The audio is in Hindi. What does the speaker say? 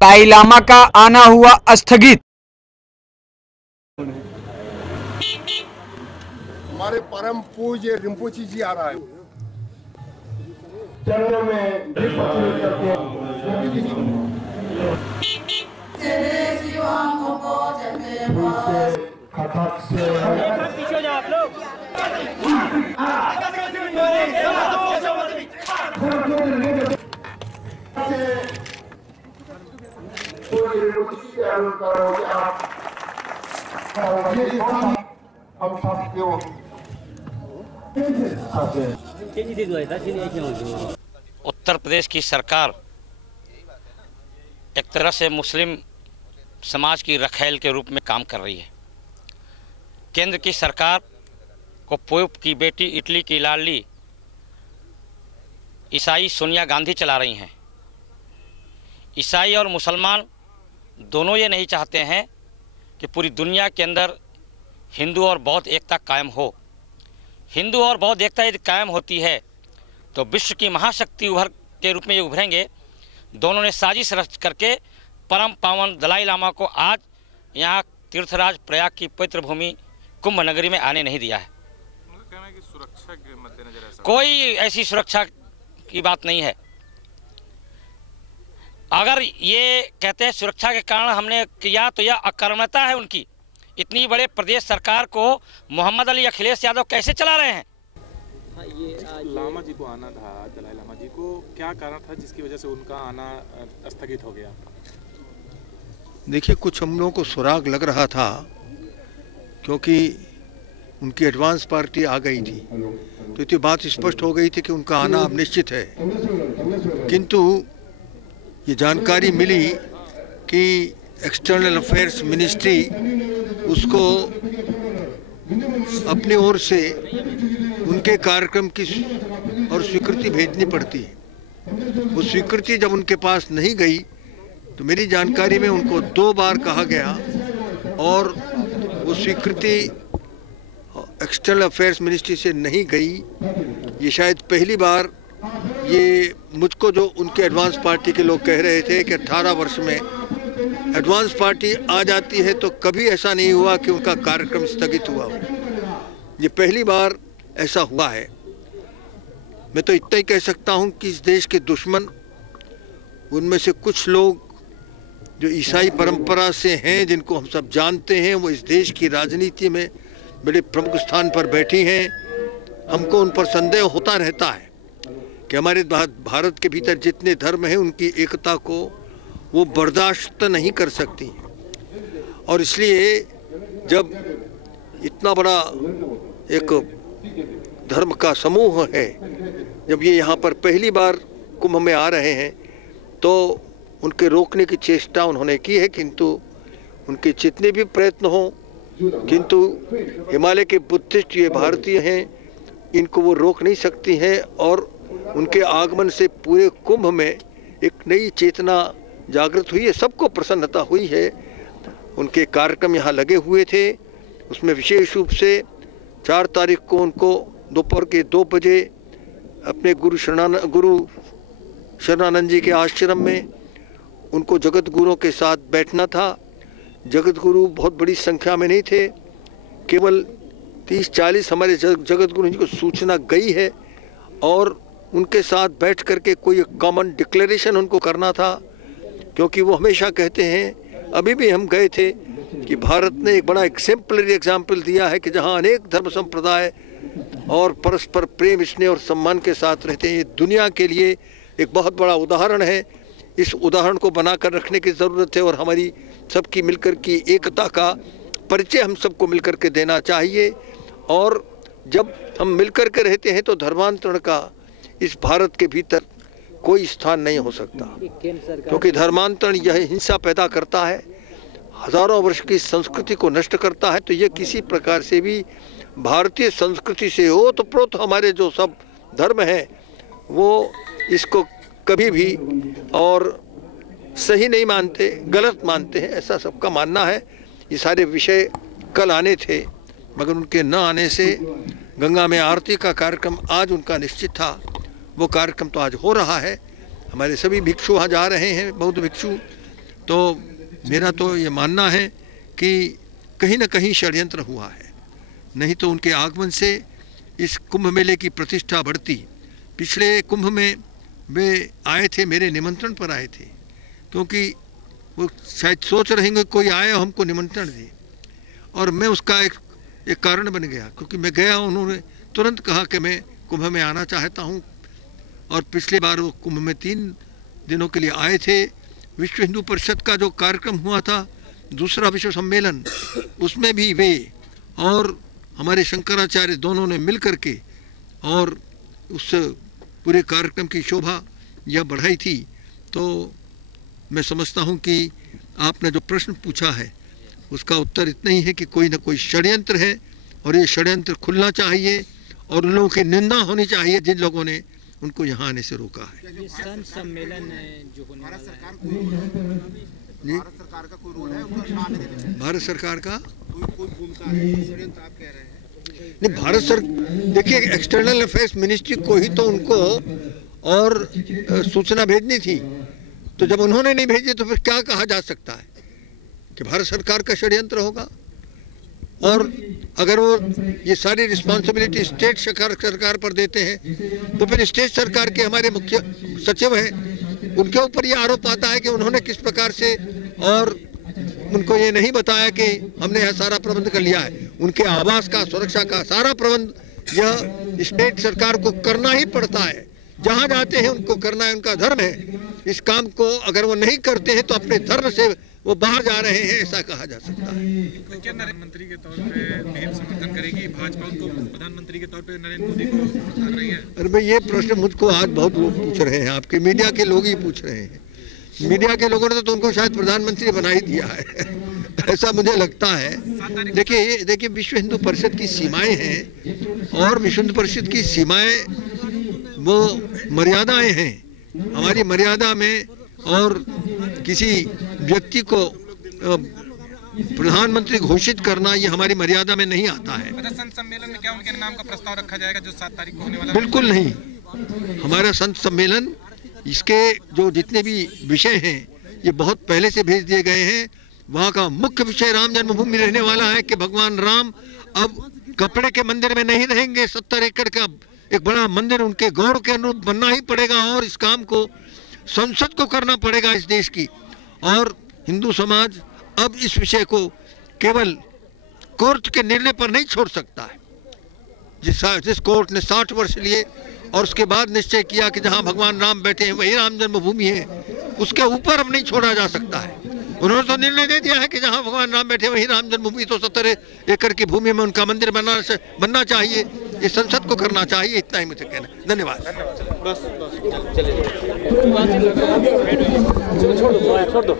दलाई लामा का आना हुआ स्थगित। हमारे परम पूज्य रिम्पोची जी आ रहा है। चरणों में पीछे हो जाओ आप लोग। उत्तर प्रदेश की सरकार एक तरह से मुस्लिम समाज की रखैल के रूप में काम कर रही है। केंद्र की सरकार को पोप की बेटी, इटली की लाडली ईसाई सोनिया गांधी चला रही हैं। ईसाई और मुसलमान दोनों ये नहीं चाहते हैं कि पूरी दुनिया के अंदर हिंदू और बौद्ध एकता कायम हो। हिंदू और बौद्ध एकता यदि कायम होती है तो विश्व की महाशक्ति उभर के रूप में ये उभरेंगे। दोनों ने साजिश रच करके परम पावन दलाई लामा को आज यहाँ तीर्थराज प्रयाग की पवित्र भूमि कुंभ नगरी में आने नहीं दिया है। उनका कहना है कि सुरक्षा के मद्देनजर ऐसा कोई ऐसी सुरक्षा की बात नहीं है। अगर ये कहते हैं सुरक्षा के कारण हमने किया तो यह अकर्मता है उनकी। इतनी बड़े प्रदेश सरकार को मोहम्मद अली, अखिलेश यादव कैसे चला रहे हैं? लामा जी को आना था, दलाई लामा जी को क्या कारण था जिसकी वजह से उनका आना स्थगित हो गया? देखिए, कुछ हम लोगों को सुराग लग रहा था क्योंकि उनकी एडवांस पार्टी आ गई थी, तो इतनी बात स्पष्ट हो गई थी कि उनका आना अब निश्चित है। किंतु ये जानकारी मिली कि एक्सटर्नल अफेयर्स मिनिस्ट्री उसको अपनी ओर से उनके कार्यक्रम की और स्वीकृति भेजनी पड़ती है। वो स्वीकृति जब उनके पास नहीं गई तो मेरी जानकारी में उनको 2 बार कहा गया और वो स्वीकृति एक्सटर्नल अफेयर्स मिनिस्ट्री से नहीं गई। ये शायद पहली बार ये मुझको जो उनके एडवांस पार्टी के लोग कह रहे थे कि 18 वर्ष में एडवांस पार्टी आ जाती है तो कभी ऐसा नहीं हुआ कि उनका कार्यक्रम स्थगित हुआ हो। ये पहली बार ऐसा हुआ है। मैं तो इतना ही कह सकता हूँ कि इस देश के दुश्मन, उनमें से कुछ लोग जो ईसाई परंपरा से हैं, जिनको हम सब जानते हैं, वो इस देश की राजनीति में बड़े प्रमुख स्थान पर बैठी हैं। हमको उन पर संदेह होता रहता है कि हमारे भारत के भीतर जितने धर्म हैं उनकी एकता को वो बर्दाश्त नहीं कर सकती। और इसलिए जब इतना बड़ा एक धर्म का समूह है, जब ये यहाँ पर पहली बार कुंभ में आ रहे हैं तो उनके रोकने की चेष्टा उन्होंने की है, किंतु उनके जितने भी प्रयत्न हों, किंतु हिमालय के बुद्धिस्ट ये भारतीय हैं, इनको वो रोक नहीं सकती हैं। और उनके आगमन से पूरे कुंभ में एक नई चेतना जागृत हुई है, सबको प्रसन्नता हुई है। उनके कार्यक्रम यहाँ लगे हुए थे, उसमें विशेष रूप से 4 तारीख को उनको दोपहर के 2 बजे अपने गुरु शरणानंद जी के आश्रम में उनको जगत गुरुओं के साथ बैठना था। जगत गुरु बहुत बड़ी संख्या में नहीं थे, केवल 30-40 हमारे जगत गुरु जी को सूचना गई है और उनके साथ बैठ करके कोई कॉमन डिक्लेरेशन उनको करना था। क्योंकि वो हमेशा कहते हैं, अभी भी हम गए थे, कि भारत ने एक बड़ा एक्सेम्पलरी एग्जाम्पल दिया है कि जहाँ अनेक धर्म संप्रदाय और परस्पर प्रेम, स्नेह और सम्मान के साथ रहते हैं। ये दुनिया के लिए एक बहुत बड़ा उदाहरण है। इस उदाहरण को बनाकर रखने की ज़रूरत है और हमारी सबकी मिलकर की एकता का परिचय हम सबको मिलकर के देना चाहिए। और जब हम मिलकर के रहते हैं तो धर्मांतरण का इस भारत के भीतर कोई स्थान नहीं हो सकता, क्योंकि धर्मांतरण यह हिंसा पैदा करता है, हजारों वर्ष की संस्कृति को नष्ट करता है। तो यह किसी प्रकार से भी भारतीय संस्कृति से ओतप्रोत हमारे जो सब धर्म हैं वो इसको कभी भी और सही नहीं मानते, गलत मानते हैं, ऐसा सबका मानना है। ये सारे विषय कल आने थे, मगर उनके न आने से गंगा में आरती का कार्यक्रम आज उनका निश्चित था, वो कार्यक्रम तो आज हो रहा है। हमारे सभी भिक्षु वहाँ जा रहे हैं, बौद्ध भिक्षु, तो मेरा तो ये मानना है कि कहीं न कहीं षड्यंत्र हुआ है, नहीं तो उनके आगमन से इस कुंभ मेले की प्रतिष्ठा बढ़ती। पिछले कुंभ में वे आए थे, मेरे निमंत्रण पर आए थे, क्योंकि वो शायद सोच रहे हैं कोई आए और हमको निमंत्रण दे, और मैं उसका एक कारण बन गया, क्योंकि मैं गया, उन्होंने तुरंत कहा कि मैं कुंभ में आना चाहता हूँ। और पिछले बार वो कुंभ में 3 दिनों के लिए आए थे। विश्व हिंदू परिषद का जो कार्यक्रम हुआ था, दूसरा विश्व सम्मेलन, उसमें भी वे और हमारे शंकराचार्य दोनों ने मिल कर के और उस पूरे कार्यक्रम की शोभा यह बढ़ाई थी। तो मैं समझता हूँ कि आपने जो प्रश्न पूछा है उसका उत्तर इतना ही है कि कोई ना कोई षड्यंत्र है, और ये षड्यंत्र खुलना चाहिए और उन लोगों की निंदा होनी चाहिए जिन लोगों ने उनको यहाँ आने से रोका है। ये संत सम्मेलन जो होने वाला है, भारत सरकार का कोई रोल है उनको आने देने में? भारत सरकार का कोई भूमिका है? षड्यंत्र आप कह रहे हैं? नहीं, भारत सर देखिए, एक्सटर्नल अफेयर्स मिनिस्ट्री को ही तो उनको और सूचना भेजनी थी, तो जब उन्होंने नहीं भेजी तो फिर क्या कहा जा सकता है कि भारत सरकार का षड्यंत्र होगा? और अगर वो ये सारी रिस्पॉन्सिबिलिटी स्टेट सरकार पर देते हैं तो फिर स्टेट सरकार के हमारे मुख्य सचिव हैं, उनके ऊपर ये आरोप आता है कि उन्होंने किस प्रकार से, और उनको ये नहीं बताया कि हमने यह सारा प्रबंध कर लिया है। उनके आवास का, सुरक्षा का सारा प्रबंध यह स्टेट सरकार को करना ही पड़ता है, जहाँ जाते हैं उनको करना है, उनका धर्म है। इस काम को अगर वो नहीं करते हैं तो अपने धर्म से वो बाहर जा रहे हैं, ऐसा कहा जा सकता है। क्या नरेंद्र मंत्री के तौर पे बीजेपी समर्थन करेगी? भाजपा उनको प्रधानमंत्री के तौर पे नरेंद्र मोदी को समर्थन रही है? अरे भाई, ये प्रश्न मुझको आज बहुत लोग पूछ रहे हैं, आपके मीडिया के लोग ही पूछ रहे हैं। मीडिया के लोगों ने तो उनको शायद प्रधानमंत्री बना ही दिया है ऐसा मुझे लगता है। देखिए विश्व हिंदू परिषद की सीमाएं हैं, और विश्व हिंदू परिषद की सीमाएं वो मर्यादाएं हैं। हमारी मर्यादा में और किसी व्यक्ति को प्रधानमंत्री घोषित करना, ये हमारी मर्यादा में नहीं आता है। अच्छा, संत सम्मेलन में क्या उनके नाम का प्रस्ताव रखा जाएगा जो 7 तारीख को होने वाला? बिल्कुल नहीं। हमारा संत सम्मेलन, इसके जो जितने भी विषय हैं ये बहुत पहले से भेज दिए गए हैं। वहाँ का मुख्य विषय राम जन्मभूमि रहने वाला है कि भगवान राम अब कपड़े के मंदिर में नहीं रहेंगे। 70 एकड़ का एक बड़ा मंदिर उनके गौर के अनुरूप बनना ही पड़ेगा, और इस काम को संसद को करना पड़ेगा इस देश की। और हिंदू समाज अब इस विषय को केवल कोर्ट के निर्णय पर नहीं छोड़ सकता है। जिस कोर्ट ने 60 वर्ष लिए और उसके बाद निश्चय किया कि जहां भगवान राम बैठे हैं वही राम जन्मभूमि है, उसके ऊपर अब नहीं छोड़ा जा सकता है। उन्होंने तो निर्णय दे दिया है कि जहां भगवान राम बैठे वही राम जन्मभूमि, तो 70 एकड़ की भूमि में उनका मंदिर बनना चाहिए। ये संसद को करना चाहिए, इतना ही मुझे कहना। धन्यवाद। छोड़ दो।